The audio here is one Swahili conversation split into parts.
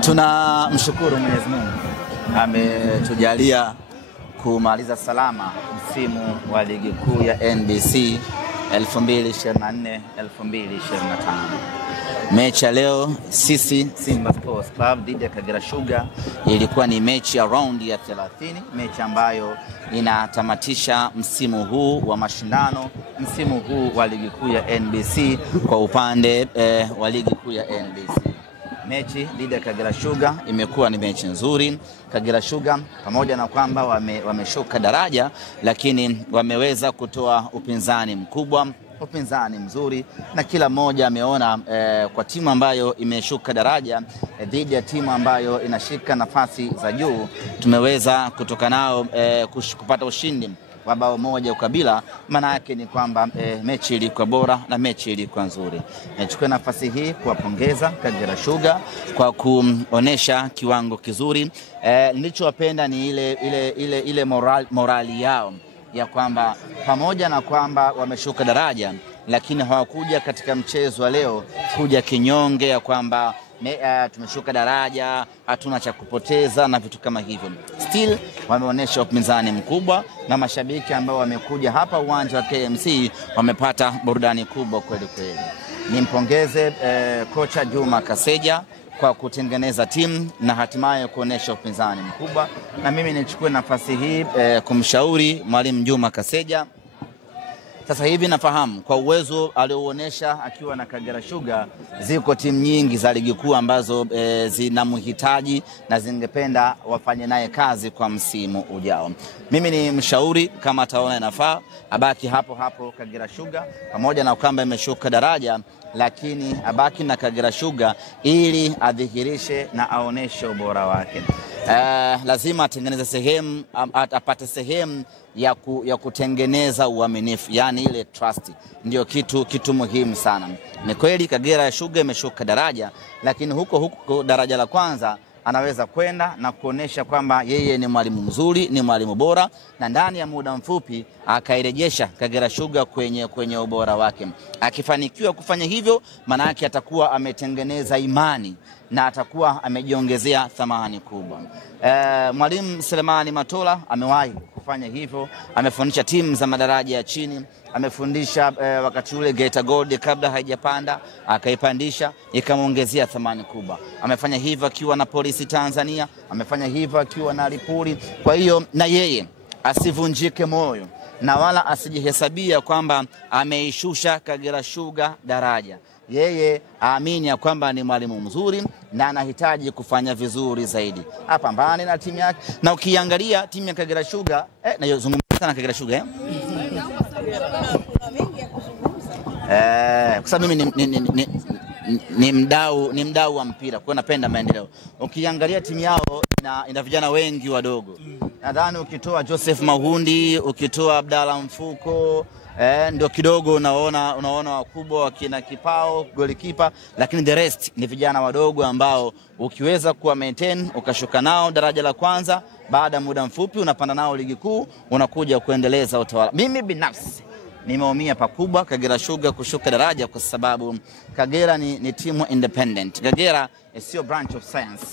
Tunamshukuru Mwenyezi Mungu ametujalia kumaliza salama msimu wa ligi kuu ya NBC 2024-2025. Mechi ya leo sisi Simba Sports Club dhidi ya Kagera Sugar ilikuwa ni mechi ya round ya 30, mechi ambayo inatamatisha msimu huu wa mashindano, msimu huu wa ligi kuu ya NBC kwa upande wa ligi kuu ya NBC. Mechi dhidi ya Kagera Sugar imekuwa ni mechi nzuri. Kagera Sugar pamoja na kwamba wameshuka daraja, lakini wameweza kutoa upinzani mkubwa, upinzani mzuri, na kila mmoja ameona kwa timu ambayo imeshuka daraja dhidi ya timu ambayo inashika nafasi za juu, tumeweza kutoka nao kupata ushindi wa bao moja ukabila. Maana yake ni kwamba mechi ilikuwa bora na mechi ilikuwa nzuri. Nachukua nafasi hii kuwapongeza Kagera Sugar kwa kuonesha kiwango kizuri. Nilichowapenda ni ile morali yao ya kwamba pamoja na kwamba wameshuka daraja, lakini hawakuja katika mchezo wa leo kuja kinyonge ya kwamba tumeshuka daraja, hatuna cha kupoteza na vitu kama hivyo. Still wameonyesha upinzani mkubwa, na mashabiki ambao wamekuja hapa uwanja wa KMC wamepata burudani kubwa kweli kweli. Nimpongeze kocha Juma Kaseja kwa kutengeneza timu na hatimaye kuonesha upinzani mkubwa, na mimi nichukue nafasi hii kumshauri mwalimu Juma Kaseja. Sasa hivi nafahamu kwa uwezo alioonesha akiwa na Kagera Sugar, ziko timu nyingi za ligi kuu ambazo zinamhitaji na zingependa wafanye naye kazi kwa msimu ujao. Mimi ni mshauri, kama ataona inafaa abaki hapo hapo Kagera Sugar, pamoja na kwamba imeshuka daraja, lakini abaki na Kagera Sugar ili adhihirishe na aoneshe ubora wake. Lazima atengeneze sehemu, apate sehemu ya kutengeneza uaminifu, yani ile trust. Ndio kitu muhimu sana. Ni kweli Kagera Sugar imeshuka daraja, lakini huko daraja la kwanza anaweza kwenda na kuonesha kwamba yeye ni mwalimu mzuri, ni mwalimu bora, na ndani ya muda mfupi akairejesha Kagera Sugar kwenye ubora wake. Akifanikiwa kufanya hivyo, maana yake atakuwa ametengeneza imani na atakuwa amejiongezea thamani kubwa. Mwalimu Selemani Matola amewahi kufanya hivyo, amefundisha timu za madaraja ya chini, amefundisha wakati ule Geita Gold kabla haijapanda, akaipandisha ikamuongezea thamani kubwa. Amefanya hivyo akiwa na Polisi Tanzania, amefanya hivyo akiwa na Lipuli. Kwa hiyo na yeye asivunjike moyo na wala asijihesabia kwamba ameishusha Kagera Sugar daraja. Yeye aamini ya kwamba ni mwalimu mzuri na anahitaji kufanya vizuri zaidi. Apambane na timu yake. Na ukiangalia timu ya Kagera Sugar, na yozungumza sana Kagera Sugar kwa sababu mimi ni mdau wa mpira, kwa napenda maendeleo. Ukiangalia timu yao ina vijana wengi wadogo. Nadhani ukitoa Joseph Mahundi, ukitoa Abdalla Mfuko, ndio kidogo unaona wakubwa wakina Kipao golikipa, lakini the rest ni vijana wadogo ambao ukiweza kuwa maintain ukashuka nao daraja la kwanza, baada muda mfupi unapanda nao ligi kuu, unakuja kuendeleza utawala. Mimi binafsi nimeumia pakubwa Kagera Sugar kushuka daraja, kwa sababu Kagera ni timu independent. Kagera sio branch of science.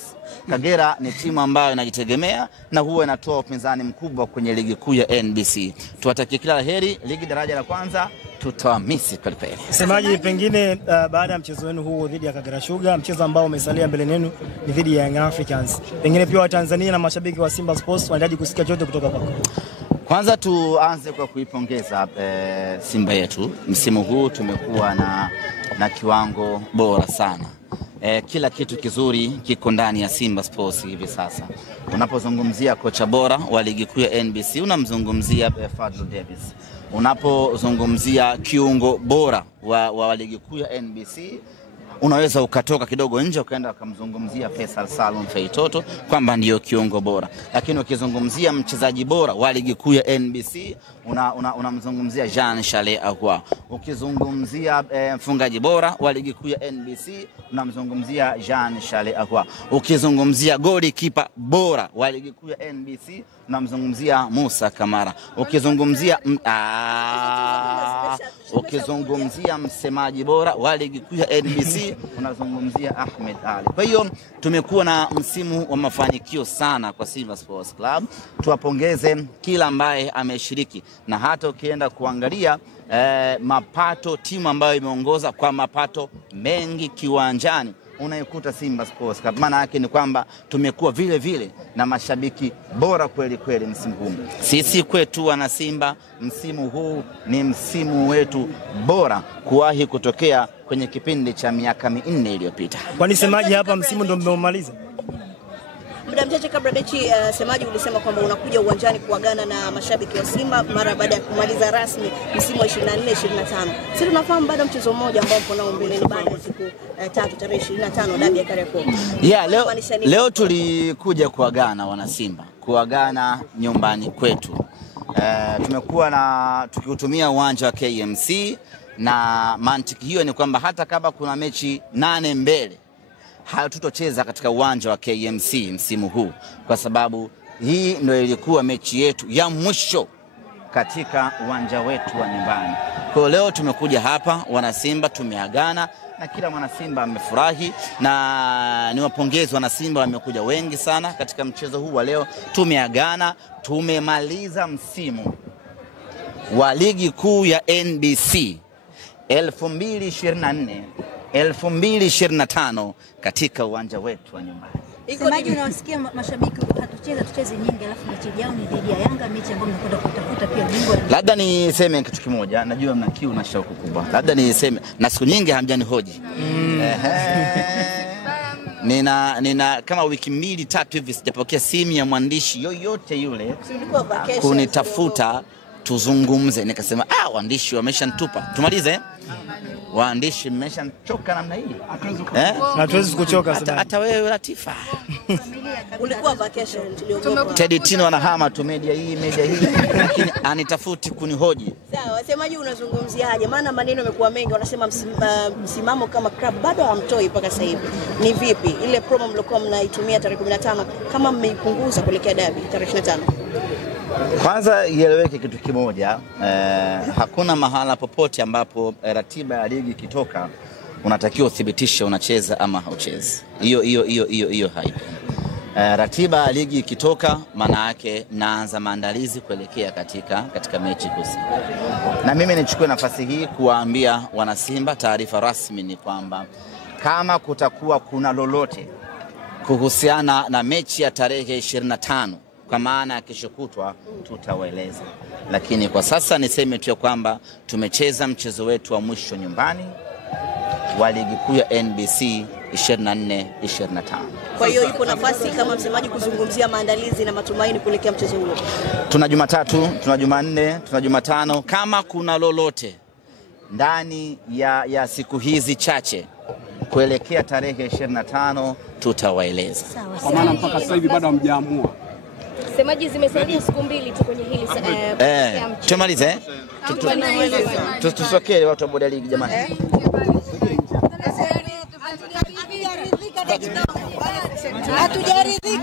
Kagera ni timu ambayo inajitegemea na huwa inatoa upinzani mkubwa kwenye ligi kuu ya NBC. Tuwatakie kila laheri ligi daraja la kwanza, tutawamisi kweli kweli. Semaji, pengine baada ya mchezo wenu huu dhidi ya Kagera Sugar, mchezo ambao umesalia mbele yenu ni dhidi ya Young Africans, pengine pia Watanzania na mashabiki wa Simba Sports wanahitaji kusikia chochote kutoka kwako? Kwanza tuanze kwa kuipongeza Simba yetu. Msimu huu tumekuwa na kiwango bora sana. Kila kitu kizuri kiko ndani ya Simba Sports hivi sasa. Unapozungumzia kocha bora wa ligi kuu ya NBC, unamzungumzia Fadlu Davis. Unapozungumzia kiungo bora wa ligi kuu ya NBC, unaweza ukatoka kidogo nje ukaenda ukamzungumzia Faisal Salum Feitoto kwamba ndio kiungo bora. Lakini ukizungumzia mchezaji bora wa ligi kuu ya NBC, unamzungumzia Jean Charles Ahoua. Ukizungumzia mfungaji bora wa ligi kuu ya NBC, unamzungumzia Jean Charles Ahoua. Ukizungumzia goalkeeper bora wa ligi kuu ya NBC, unamzungumzia Musa Kamara. Ukizungumzia msemaji bora wa ligi kuu ya NBC, unazungumzia Ahmed Ali. Kwa hiyo tumekuwa na msimu wa mafanikio sana kwa Simba Sports Club. Tuwapongeze kila ambaye ameshiriki, na hata ukienda kuangalia mapato, timu ambayo imeongoza kwa mapato mengi kiwanjani unaikuta Simba Sports Club. Maana yake ni kwamba tumekuwa vile vile na mashabiki bora kweli kweli msimu huu. Sisi kwetu wana Simba, msimu huu ni msimu wetu bora kuwahi kutokea kwenye kipindi cha miaka 4 iliyopita. Kwani semaji hapa msimu ndio mmeumaliza? Muda mchache kabla mechi, semaji ulisema kwamba unakuja uwanjani kuagana na mashabiki wa Simba mara baada ya kumaliza rasmi msimu wa 24-25. Sisi tunafahamu baada ya mchezo mmoja ambao mpo nao mbeleni baada ya siku 3 tarehe 25 dabi ya Kariakoo. Leo tulikuja kuagana wana Simba, kuagana nyumbani kwetu. Tumekuwa na tukiutumia uwanja wa KMC, na mantiki hiyo ni kwamba hata kama kuna mechi 8 mbele hatutocheza katika uwanja wa KMC msimu huu, kwa sababu hii ndio ilikuwa mechi yetu ya mwisho katika uwanja wetu wa nyumbani. Kwa leo tumekuja hapa wana Simba, tumeagana na kila mwana Simba amefurahi, na niwapongeze wana Simba, wamekuja wengi sana katika mchezo huu wa leo. Tumeagana, tumemaliza msimu wa ligi kuu ya NBC 2024-2025 katika uwanja wetu wa nyumbani. Semaji, unawasikia mashabiki tucheze nyingi, alafu mechi yao ni dhidi ya Yanga, mechi ambayo mnakwenda kutafuta pia bingwa. Labda niseme kitu kimoja, najua mna kiu na shauku kubwa. Labda niseme, na siku nyingi hamjani hoji. Nina kama wiki 2-3 hivi sijapokea simu ya mwandishi yoyote yule kunitafuta tuzungumze. Nikasema waandishi wameshanitupa, tumalize. Waandishi mmeshachoka namna hii. Hatuwezi kuchoka sasa. Hata wewe Latifa. Ulikuwa vacation tuliogopa. Teddy Tino anahama tu media hii lakini anitafuti kunihoji. Sawa, wasemaji unazungumziaje? Maana maneno yamekuwa mengi, wanasema msimamo kama club bado hamtoi mpaka sasa hivi. Ni vipi ile promo mlikuwa mnaitumia tarehe 15 kama mmeipunguza kuelekea dabi tarehe 25? Kwanza ieleweke kitu kimoja, hakuna mahala popote ambapo ratiba ya ligi ikitoka unatakiwa uthibitishe unacheza ama hauchezi. Hiyo haipo. Ratiba ya ligi ikitoka, maana yake naanza maandalizi kuelekea katika mechi husika. Na mimi nichukue nafasi hii kuwaambia wana Simba, taarifa rasmi ni kwamba kama kutakuwa kuna lolote kuhusiana na mechi ya tarehe 25 kwa maana ya kesho kutwa, tutawaeleza. Lakini kwa sasa niseme tu kwamba tumecheza mchezo wetu wa mwisho nyumbani wa ligi kuu ya NBC 24-25. Kwa hiyo ipo nafasi kama msemaji kuzungumzia maandalizi na matumaini kuelekea mchezo huo. Tuna Jumatatu, tuna Jumanne, tuna Jumatano. Kama kuna lolote ndani ya siku hizi chache kuelekea tarehe 25 tutawaeleza. Kwa maana mpaka sasa hivi bado hamjaamua. Semaji zimesalia siku 2 tu kwenye hili tumalize. Tusokee watu wa boda ligi jamani. Hatujaridhika.